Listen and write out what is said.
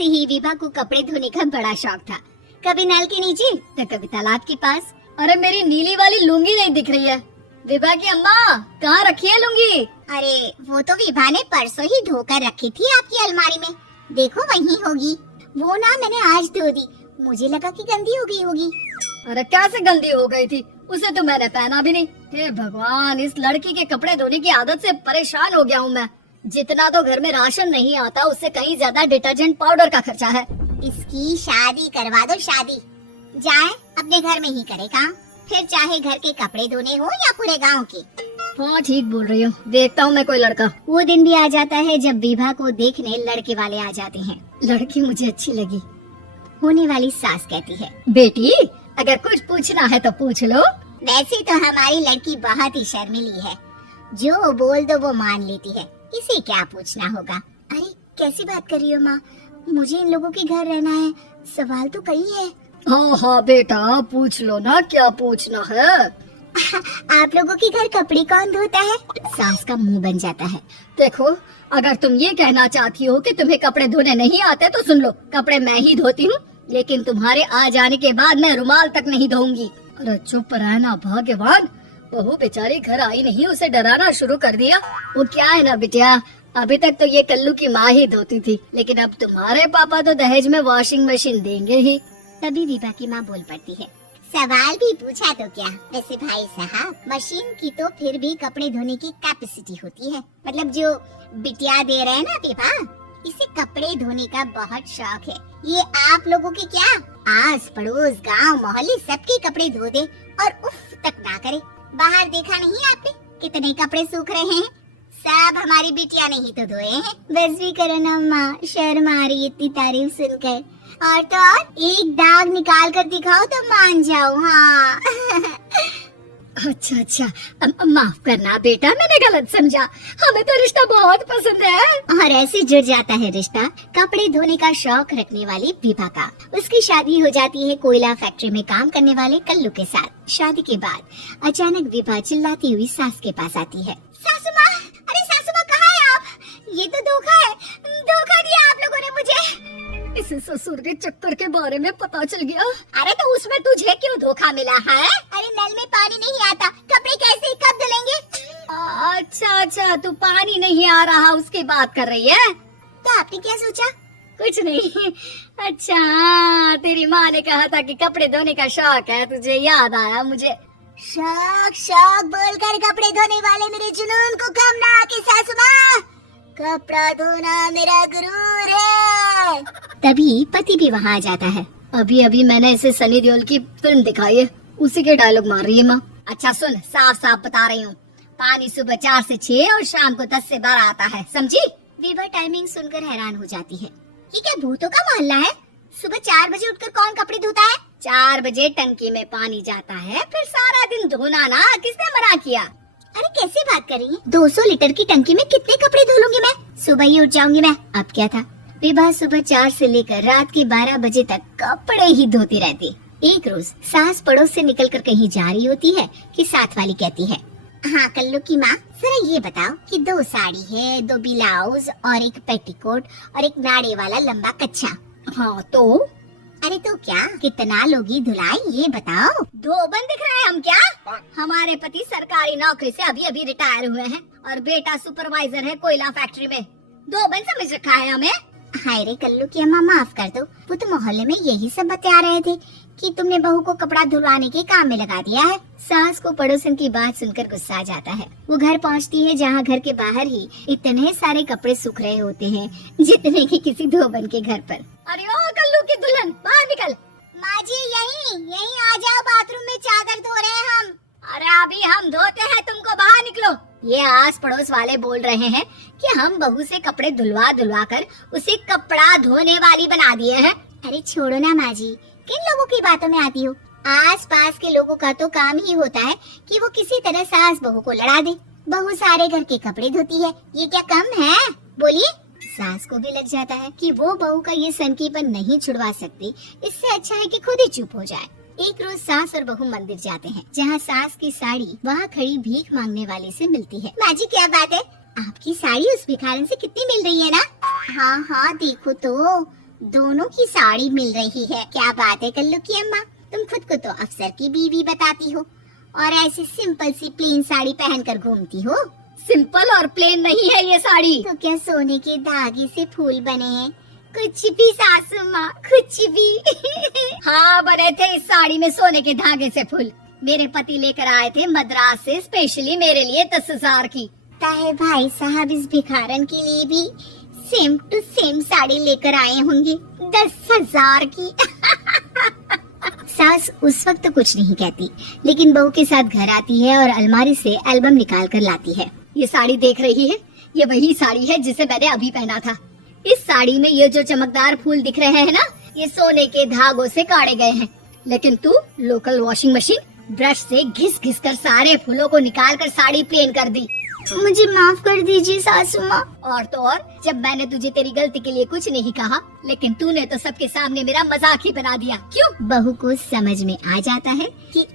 से ही विभा को कपड़े धोने का बड़ा शौक था। कभी नल के नीचे तो कभी तालाब के पास। अरे मेरी नीली वाली लुंगी नहीं दिख रही है। विभा की अम्मा, कहाँ रखी है लुंगी? अरे वो तो विभा ने परसों ही धोकर रखी थी आपकी अलमारी में, देखो वहीं होगी। वो ना मैंने आज धो दी, मुझे लगा कि गंदी हो गई होगी। अरे कैसे गंदी हो गई थी, उसे तो मैंने पहना भी नहीं। हे भगवान, इस लड़की के कपड़े धोने की आदत से परेशान हो गया हूँ मैं। जितना तो घर में राशन नहीं आता, उससे कहीं ज्यादा डिटर्जेंट पाउडर का खर्चा है। इसकी शादी करवा दो, शादी जाए अपने घर में ही करे काम, फिर चाहे घर के कपड़े धोने हो या पूरे गांव के। हाँ ठीक बोल रही हूँ, देखता हूँ मैं कोई लड़का। वो दिन भी आ जाता है जब विभा को देखने लड़के वाले आ जाते हैं। लड़की मुझे अच्छी लगी। होने वाली सास कहती है, बेटी अगर कुछ पूछना है तो पूछ लो। वैसे तो हमारी लड़की बहुत ही शर्मीली है, जो बोल दो वो मान लेती है, इसे क्या पूछना होगा। अरे कैसी बात कर रही हो माँ, मुझे इन लोगों के घर रहना है, सवाल तो कई है। हाँ हाँ बेटा, पूछ लो ना, क्या पूछना है। आप लोगों के घर कपड़े कौन धोता है? सास का मुंह बन जाता है। देखो, अगर तुम ये कहना चाहती हो कि तुम्हें कपड़े धोने नहीं आते तो सुन लो, कपड़े मैं ही धोती हूँ, लेकिन तुम्हारे आ जाने के बाद मैं रुमाल तक नहीं धोऊंगी। अरे चुप रहना भाग्यवान, बहू बेचारी घर आई नहीं, उसे डराना शुरू कर दिया। वो क्या है ना बिटिया, अभी तक तो ये कल्लू की माँ ही धोती थी, लेकिन अब तुम्हारे पापा तो दहेज में वॉशिंग मशीन देंगे ही। तभी विभा की माँ बोल पड़ती है, सवाल भी पूछा तो क्या, वैसे भाई साहब मशीन की तो फिर भी कपड़े धोने की कैपेसिटी होती है। मतलब जो बिटिया दे रहे हैं ना विभा, इसे कपड़े धोने का बहुत शौक है। ये आप लोगों के क्या आस पड़ोस गांव मोहल्ले सबके कपड़े धो दे और उफ तक ना करे। बाहर देखा नहीं आपने कितने कपड़े सूख रहे हैं, सब हमारी बिटिया ने ही तो धोए हैं। बस भी करो ना माँ, शर्म आ रही इतनी तारीफ सुनकर। और तो और एक दाग निकाल कर दिखाओ तो मान जाओ। हाँ अच्छा अच्छा, माफ करना बेटा, मैंने गलत समझा, हमें तो रिश्ता बहुत पसंद है। और ऐसे जुड़ जाता है रिश्ता कपड़े धोने का शौक रखने वाली विभा का। उसकी शादी हो जाती है कोयला फैक्ट्री में काम करने वाले कल्लू के साथ। शादी के बाद अचानक विभा चिल्लाती हुई सास के पास आती है, सासू माँ, अरे सासू माँ कहाँ है आप? ये तो धोखा है, धोखा दिया आप लोगों ने मुझे। इसे ससुर के चक्कर के बारे में पता चल गया। अरे तो उसमें तुझे क्यों धोखा मिला है? अरे नल में पानी नहीं आता, कपड़े कैसे कब धुलेंगे? अच्छा अच्छा, तू पानी नहीं आ रहा उसकी बात कर रही है? तो आपने क्या सोचा? कुछ नहीं। अच्छा, तेरी माँ ने कहा था कि कपड़े धोने का शौक है, तुझे याद आया मुझे। शौक शौक बोलकर कपड़े धोने वाले मेरे जुनून को कम ना आके सासू माँ, कपड़ा धोना मेरा गुरूर है। तभी पति भी वहाँ आ जाता है। अभी अभी मैंने इसे सनी देओल की फिल्म दिखाई है, उसी के डायलॉग मार रही है माँ। अच्छा सुन, साफ साफ बता रही हूँ, पानी सुबह 4 से 6 और शाम को 10 से 12 आता है, समझी? विभा टाइमिंग सुनकर हैरान हो जाती है, ये क्या भूतों का मोहल्ला है? सुबह 4 बजे उठकर कौन कपड़े धोता है? 4 बजे टंकी में पानी जाता है, फिर सारा दिन धोना ना, किसने मना किया? अरे कैसे बात कर रही है? 200 लीटर की टंकी में कितने कपड़े धो लूंगी मैं? सुबह ही उठ जाऊंगी मैं। अब क्या था, विभा सुबह 4 से लेकर रात के 12 बजे तक कपड़े ही धोती रहती। एक रोज सास पड़ोस से निकलकर कहीं जा रही होती है कि साथ वाली कहती है, हाँ कल्लू की माँ, जरा ये बताओ कि 2 साड़ी है, 2 ब्लाउज और एक पेटीकोट और एक नाड़े वाला लंबा कच्छा। हाँ तो? अरे तो क्या, कितना लोगी धुलाई ये बताओ। धोबन दिख रहे हैं हम क्या? हमारे पति सरकारी नौकरी से अभी अभी रिटायर हुए हैं और बेटा सुपरवाइजर है कोयला फैक्ट्री में। धोबन समझ रखा है हमें। हाय रे कल्लू की अम्मा, माफ कर दो, वो तो मोहल्ले में यही सब बता रहे थे कि तुमने बहू को कपड़ा धुलवाने के काम में लगा दिया है। सास को पड़ोसन की बात सुनकर गुस्सा आ जाता है। वो घर पहुंचती है जहां घर के बाहर ही इतने सारे कपड़े सूख रहे होते हैं जितने कि किसी धोबन के घर पर। अरे ओ कल्लू की दुल्हन, बाहर निकल। माँ जी यहीं आ जाओ, बाथरूम में चादर धो रहे हैं हम। अरे अभी हम धोते हैं, तुमको बाहर निकलो। ये आस पड़ोस वाले बोल रहे हैं कि हम बहू से कपड़े धुलवा कर उसे कपड़ा धोने वाली बना दिए हैं। अरे छोड़ो ना माँ जी, किन लोगों की बातों में आती हो? आस पास के लोगों का तो काम ही होता है कि वो किसी तरह सास बहू को लड़ा दे। बहू सारे घर के कपड़े धोती है, ये क्या कम है? बोलिए। सास को भी लग जाता है कि वो बहू का ये सनकीपन नहीं छुड़वा सकती, इससे अच्छा है कि खुद ही चुप हो जाए। एक रोज सास और बहू मंदिर जाते हैं, जहाँ सास की साड़ी वहाँ खड़ी भीख मांगने वाले से मिलती है। माँ जी क्या बात है, आपकी साड़ी उस भिखारन से कितनी मिल रही है ना? हाँ हाँ देखो तो, दोनों की साड़ी मिल रही है। क्या बात है कल्लू की अम्मा, तुम खुद को तो अफसर की बीवी बताती हो और ऐसे सिंपल सी प्लेन साड़ी पहनकर घूमती हो। सिंपल और प्लेन नहीं है ये साड़ी। तो क्या सोने के धागे से फूल बने हैं? कुछ भी सासू माँ, कुछ भी। हाँ, बने थे इस साड़ी में सोने के धागे से फूल। मेरे पति लेकर आए थे मद्रास से स्पेशली मेरे लिए 10,000 की। ताहे भाई साहब इस भिखारन के लिए भी सेम टू सेम साड़ी लेकर आए होंगे 10,000 की। सास उस वक्त तो कुछ नहीं कहती, लेकिन बहू के साथ घर आती है और अलमारी से एल्बम निकाल कर लाती है। ये साड़ी देख रही है, ये वही साड़ी है जिसे मैंने अभी पहना था। इस साड़ी में ये जो चमकदार फूल दिख रहे हैं ना, ये सोने के धागों से काढ़े गए हैं। लेकिन तू लोकल वॉशिंग मशीन ब्रश से घिस घिस कर सारे फूलों को निकाल कर साड़ी प्लेन कर दी। मुझे माफ कर दीजिए सासू माँ। और तो और, जब मैंने तुझे तेरी गलती के लिए कुछ नहीं कहा, लेकिन तूने तो सबके सामने मेरा मजाक ही बना दिया। क्यों? बहू को समझ में आ जाता है कि